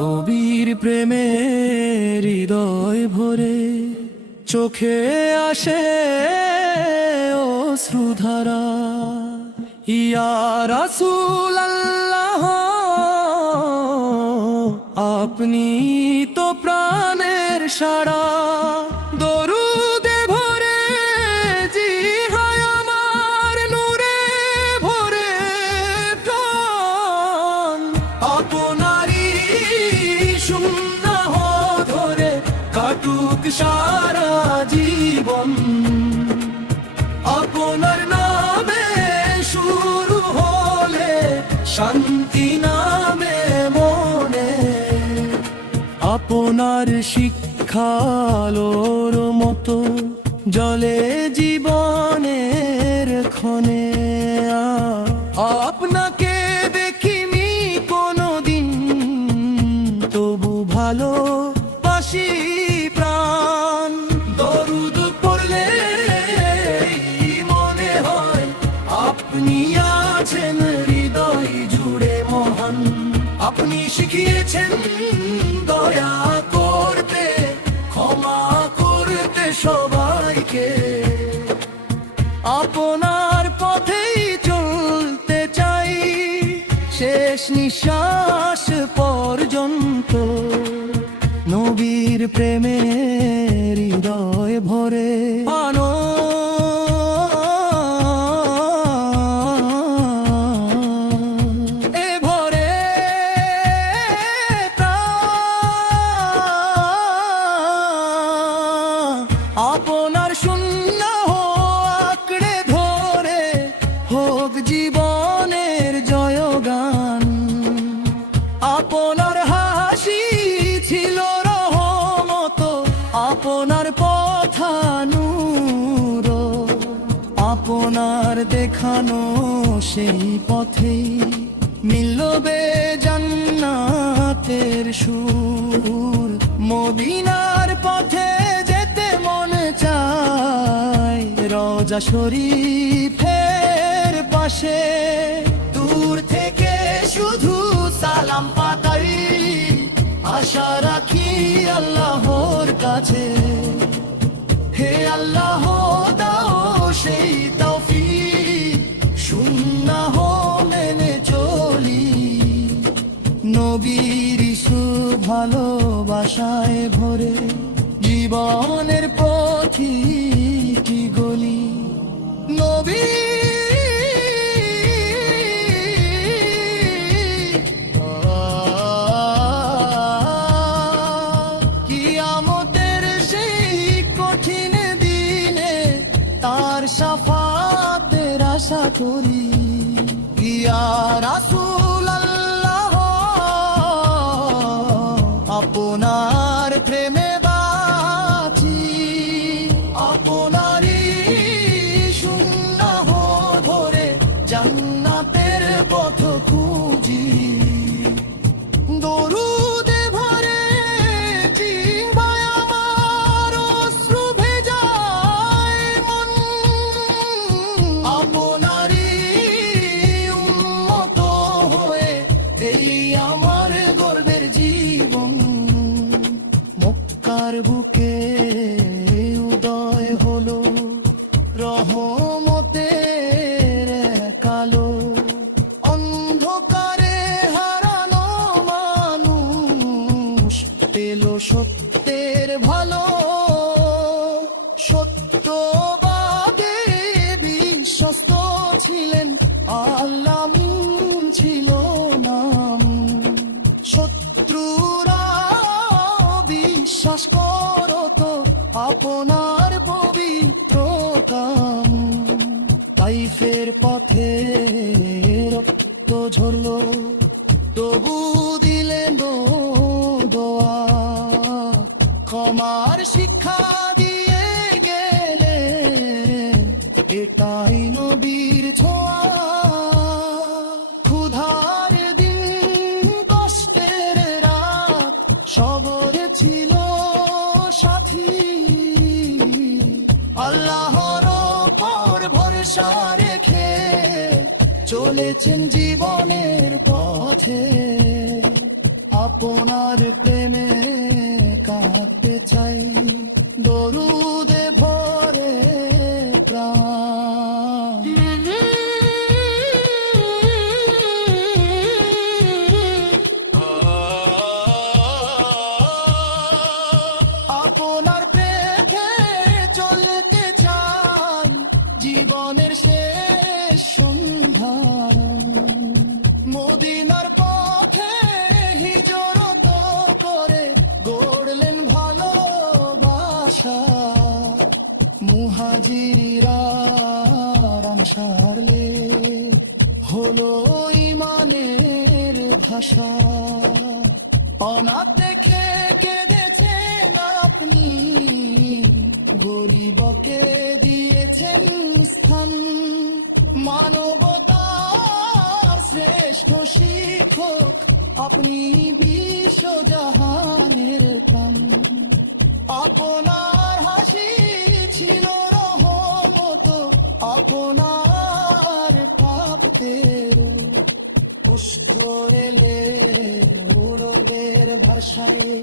কবির প্রেমে হৃদয় ভরে চোখে আসে অশ্রুধারা। ইয়া রাসূলুল্লাহ, আপনি তো প্রাণের সাড়া। দরুদে ভরে জিহায় আমার, নূরে ভরে প্রাণ। আপনারই সুন্নাহ ধরে কাটুক সারা জীবন। আপনার নামে শুরু হলে শান্তি নামে মনে। আপনার শিক্ষালোর মতো জলে জীবনের ক্ষণে। আপনাকে দেখিনি কোনোদিন, তবু ভালো বাসি প্রাণ। দরুদ পড়লে মনে হয় আপনি আছেন হৃদয় জুড়ে মহান। আপনি শিখিয়েছেন দয়া করতে, ক্ষমা করতে সবাইকে। আপনার পথেই চলতে চাই শেষ নিঃশ্বাস পর্যন্ত। নবীর প্রেমে হৃদয় ভরে আনো। আপনার সুন্নাহ আঁকড়ে ধরে হোক জীবনের জয়গান। আপনার হাসি ছিল রহমত, আপনার পথা নূর। আপনার দেখানো সেই পথেই মিলবে জান্নাতের সুর। মদিনার পথে যেতে মন চায়, রওজা শরীফের পাশে। দূর থেকে শুধু সালাম পাঠাই, আশা রাখি আল্লাহর কাছে। হে আল্লাহ দাও সেই তৌফিক, সুন্নাহ মেনে চলি। নবীর ভালোবাসায় ভরে জীবনের প্রতিটি গলি। নবী কিয়ামতের সেই কঠিন দিনে তার শাফাতের আশা করি। ইয়া রাসূলুল্লাহ, আপনার প্রেমে বাঁচি। আপনারই সুন্নাহ ধরে জান্নাতের পথ খুঁজি। দরুদে ভরে জিহ্বায় আমার অশ্রু ভেজায় মন। আপনারই উম্মত হয়ে এই আমার গর্বের জীবন। মক্কার বুকে উদয় হলো রহমতের কালো। অন্ধকারে হারানো মানুষ পেল সত্যের ভালো। সত্যবাদে বিশ্বস্ত ছিলেন, আল্লাহ ছিল নাম। শত্রুরা বিশ্বাস করত আপনার পবিত্র কাম। তাইফের পথে রক্ত ঝরলো, তবু দিলেন দোয়া। ক্ষমার শিক্ষা দিয়ে গেলে, এটাই নবীর ছোঁয়া। ক্ষুধার দিন, কষ্টের রাত, সবর ছিল সাথী। আল্লাহর উপর ভরসা রেখে চলেছেন জীবনের পথে। আপনার প্রেমে কাঁদতে চাই, দরুদে ভরে প্রাণ। আপনার পথে চলতে চাই, জীবনের শেষ সন্ধ্যা মদিনার পথে হিজরত করে গড়লেন ভালোবাসা। মুহাজিরা রাম সারলে হলো ইমানের ভাষা। অনাথ দেখে কেঁদেছেন আপনি, গরিবকে দিয়েছেন স্থান। মানবতার শ্রেষ্ঠ শিক্ষক আপনি, বিশ্বজাহানের প্রাণ। আপনার হাসি ছিল রহমত, আপনার পাপতের পুষ্করেলে উড়বের ভাষায়।